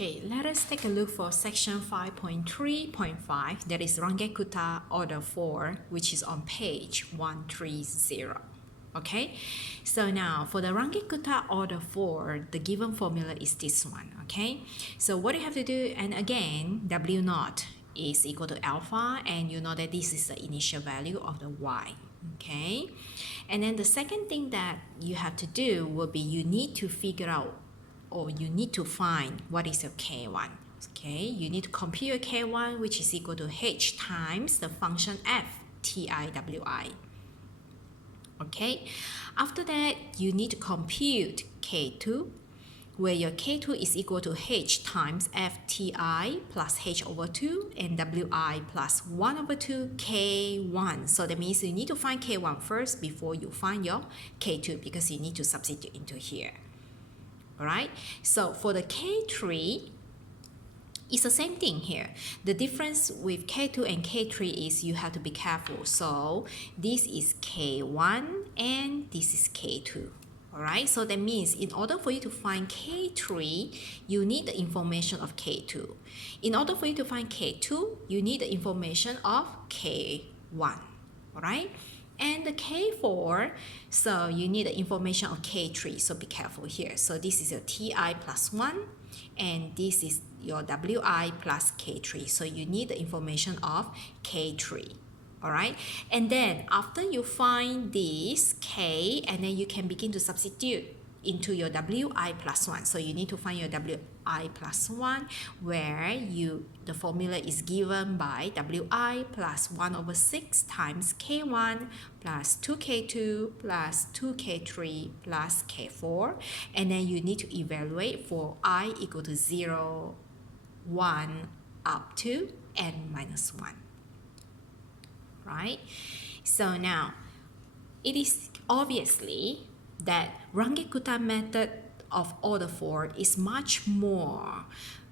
Okay, let us take a look for section 5.3.5, that is Runge-Kutta order 4, which is on page 130. Okay, so now for the Runge-Kutta order 4, the given formula is this one. Okay, so what you have to do, and again, W naught is equal to alpha, and you know that this is the initial value of the Y. Okay, and then the second thing that you have to do will be you need to figure out, or you need to find what is your K1. Okay, you need to compute your K1, which is equal to H times the function f TIWI. Okay, after that, you need to compute K2, where your K2 is equal to H times FTI plus H over 2 and WI plus 1 over 2 K1. So that means you need to find K1 first before you find your K2, because you need to substitute into here. Alright, so for the K3, it's the same thing here. The difference with K2 and K3 is you have to be careful. So this is K1 and this is K2. Alright, so that means in order for you to find K3, you need the information of K2. In order for you to find K2, you need the information of K1. Alright? And the K4, so you need the information of K3, so be careful here. So this is your TI plus 1, and this is your WI plus K3. So you need the information of K3. Alright, and then after you find this K, and then you can begin to substitute into your WI plus 1. So you need to find your WI plus 1, where the formula is given by WI plus 1 over 6 times K1 plus 2K2 plus 2K3 plus K4. And then you need to evaluate for I equal to 0, 1, up to n minus 1. Right? So now, it is obviously that Runge-Kutta method of order 4 is much more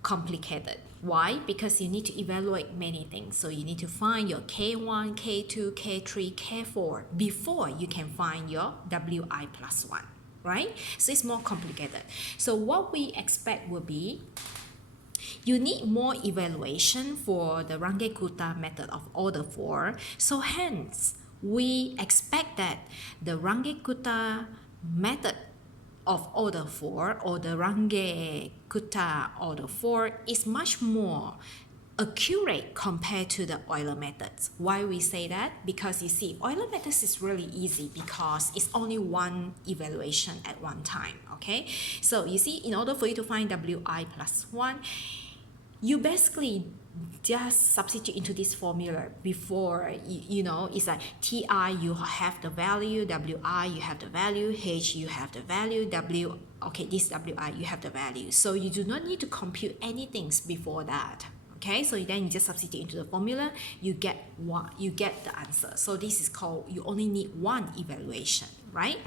complicated. Why? Because you need to evaluate many things. So you need to find your K1, K2, K3, K4 before you can find your WI plus 1. Right? So it's more complicated. So what we expect will be, you need more evaluation for the Runge-Kutta method of order 4. So hence, we expect that the Runge-Kutta method of order 4, or the Runge-Kutta order 4, is much more accurate compared to the Euler methods. Why we say that? Because you see, Euler methods is really easy because it's only one evaluation at one time. Okay, so you see, in order for you to find WI plus 1, you basically just substitute into this formula before, you know, it's like TI, you have the value, WI, you have the value, H, you have the value, this WI, you have the value. So you do not need to compute anything before that. Okay, so then you just substitute into the formula, you get the answer. So this is called, you only need one evaluation, right?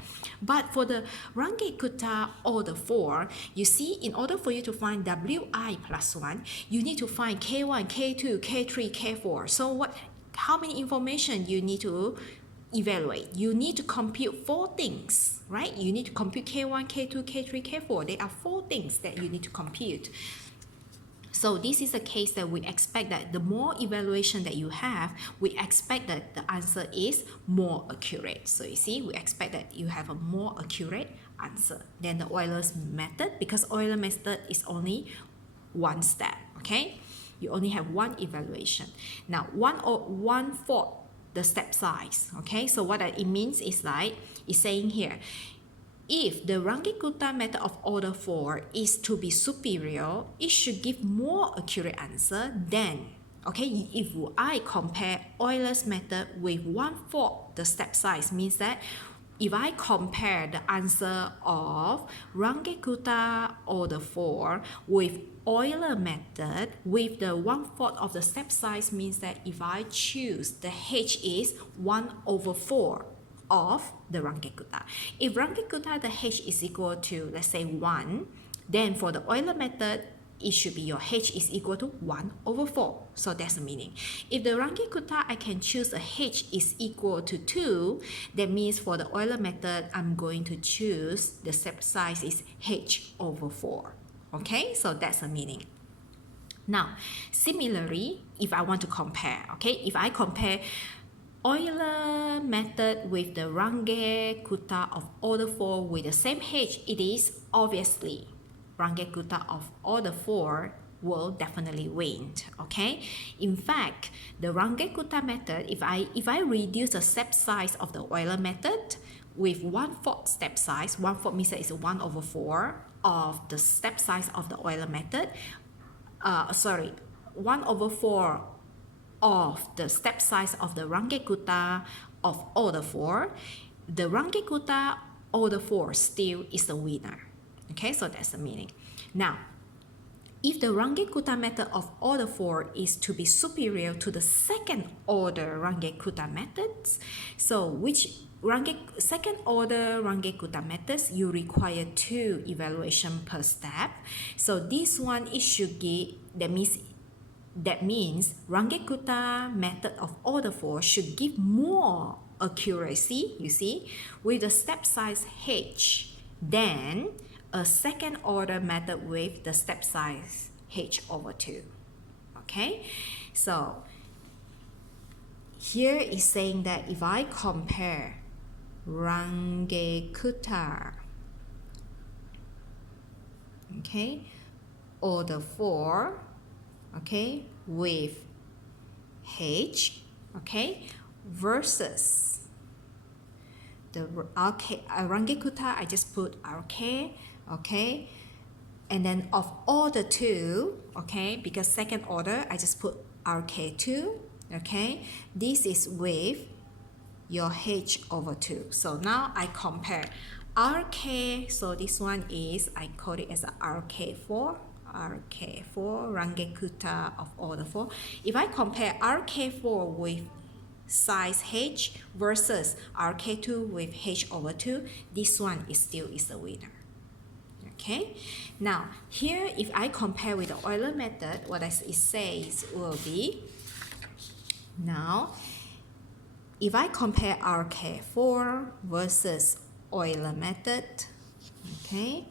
But for the Runge-Kutta order 4, you see, in order for you to find WI plus 1, you need to find K1, K2, K3, K4. So how many information you need to evaluate? You need to compute 4 things, right? You need to compute K1, K2, K3, K4. There are 4 things that you need to compute. So this is a case that we expect that the more evaluation that you have, we expect that the answer is more accurate. So you see, we expect that you have a more accurate answer than the Euler's method, because Euler method is only one step, okay? You only have one evaluation. Now, 1/4 the step size, okay? So what it means is like, it's saying here, if the Runge-Kutta method of order 4 is to be superior, it should give more accurate answer than, okay, if I compare Euler's method with 1/4 the step size, means that if I compare the answer of Runge-Kutta order 4 with Euler method with the 1/4 of the step size, means that if I choose the H is 1/4 of the Runge-Kutta. If Runge-Kutta, the H is equal to, let's say, 1, then for the Euler method, it should be your H is equal to 1/4. So that's the meaning. If the Runge-Kutta, I can choose a H is equal to 2, that means for the Euler method, I'm going to choose the step size is H/4. Okay, so that's the meaning. Now, similarly, if I want to compare, okay, if I compare Euler method with the Runge-Kutta of order 4 with the same H, it is obviously Runge-Kutta of order 4 will definitely win. Okay, in fact, the Runge-Kutta method, if I reduce the step size of the Euler method with 1/4 step size, 1/4 means that it's 1/4 of the step size of the Euler method. 1/4 of the step size of the Runge-Kutta of order 4, the Runge-Kutta order 4 still is the winner. Okay, so that's the meaning. Now, if the Runge-Kutta method of order 4 is to be superior to the second order Runge-Kutta methods, so which second order Runge-Kutta methods, you require 2 evaluation per step. So this one, it should give, that means Runge-Kutta method of order 4 should give more accuracy, you see, with a step size h than a second order method with the step size h/2. Okay, so here is saying that if I compare Runge-Kutta, okay, order 4, okay, with H, okay, versus the Runge-Kutta, I just put RK, okay, and then of order 2, okay, because second order, I just put RK2, okay, this is with your H/2. So now I compare RK, so this one is, I call it as a RK4, Runge-Kutta of order 4. If I compare RK4 with size H versus RK2 with H/2, this one is still the winner. Okay, now here if I compare with the Euler method, what it says will be, now if I compare RK4 versus Euler method, okay,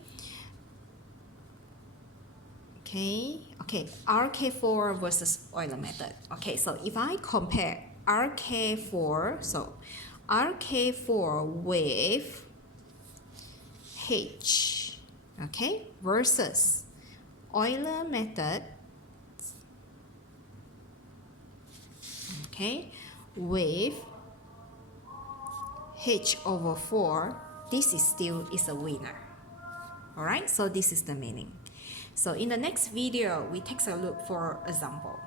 RK4 versus Euler method. Okay, so if I compare RK4, so RK4 with H, okay, versus Euler method, okay, with H/4, this is still a winner. All right, so this is the meaning. So in the next video, we take a look for example.